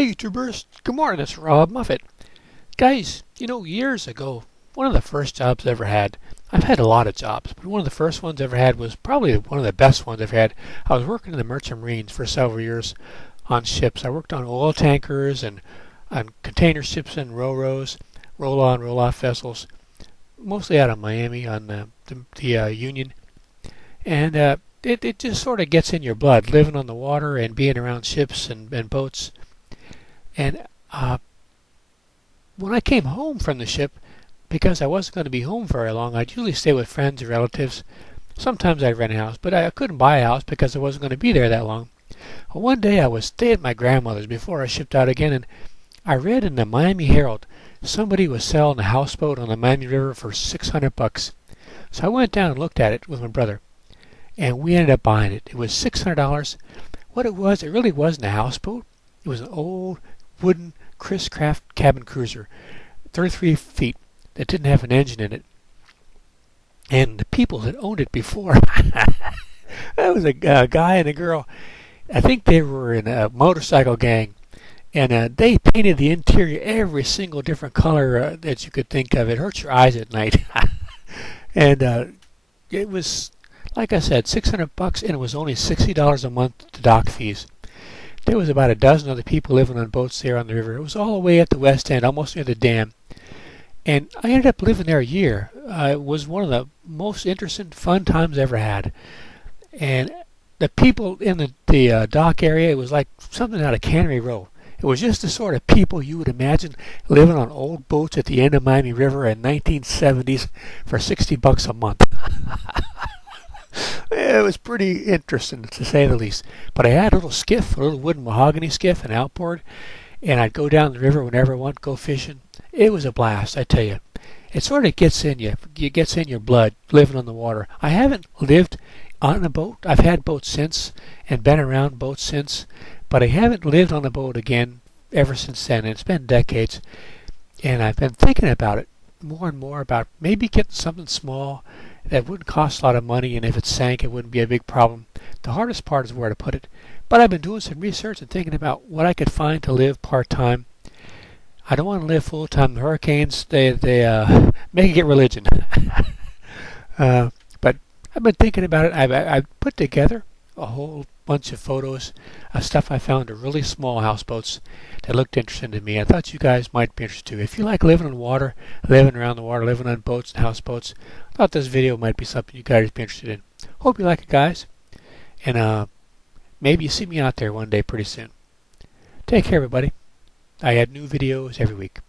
Hey YouTubers, good morning, it's Robb Moffett. Guys, years ago, one of the first jobs I ever had, I've had a lot of jobs, but one of the first ones I ever had was probably one of the best ones I've had. I was working in the Merchant Marines for several years on ships. I worked on oil tankers and on container ships and ro-ros, roll-on, roll-off vessels, mostly out of Miami on the Union. And it just sort of gets in your blood, living on the water and being around ships and boats. And when I came home from the ship, because I wasn't going to be home very long, I'd usually stay with friends or relatives. Sometimes I'd rent a house, but I couldn't buy a house because I wasn't going to be there that long. Well, one day I was staying at my grandmother's before I shipped out again, and I read in the Miami Herald somebody was selling a houseboat on the Miami River for $600. So I went down and looked at it with my brother, and we ended up buying it. It was $600. What it really wasn't a houseboat. It was an old wooden Chris Craft cabin cruiser, 33 feet, that didn't have an engine in it. And the people that owned it before, that was a guy and a girl. I think they were in a motorcycle gang, and they painted the interior every single different color that you could think of. It hurts your eyes at night. And it was, like I said, $600, and it was only $60 a month to dock fees. There was about a dozen other people living on boats there on the river. It was all the way at the west end, almost near the dam. And I ended up living there a year. It was one of the most interesting, fun times I ever had. And the people in the dock area, it was like something out of Cannery Row. It was just the sort of people you would imagine living on old boats at the end of Miami River in 1970s for $60 a month. It was pretty interesting, to say the least. But I had a little skiff, a little wooden mahogany skiff, an outboard, and I'd go down the river whenever I wanted to go fishing. It was a blast, I tell you. It sort of gets in you. It gets in your blood, living on the water. I haven't lived on a boat. I've had boats since and been around boats since, but I haven't lived on a boat again ever since then. And it's been decades. And I've been thinking about it more and more, about maybe getting something small that wouldn't cost a lot of money, and if it sank, it wouldn't be a big problem. The hardest part is where to put it. But I've been doing some research and thinking about what I could find to live part-time. I don't want to live full-time. The hurricanes, they make it get religion. But I've been thinking about it. I've put together a whole bunch of photos of stuff I found of really small houseboats that looked interesting to me. I thought you guys might be interested too. If you like living on water, living around the water, living on boats and houseboats, I thought this video might be something you guys would be interested in. Hope you like it, guys. And maybe you see me out there one day pretty soon. Take care, everybody. I add new videos every week.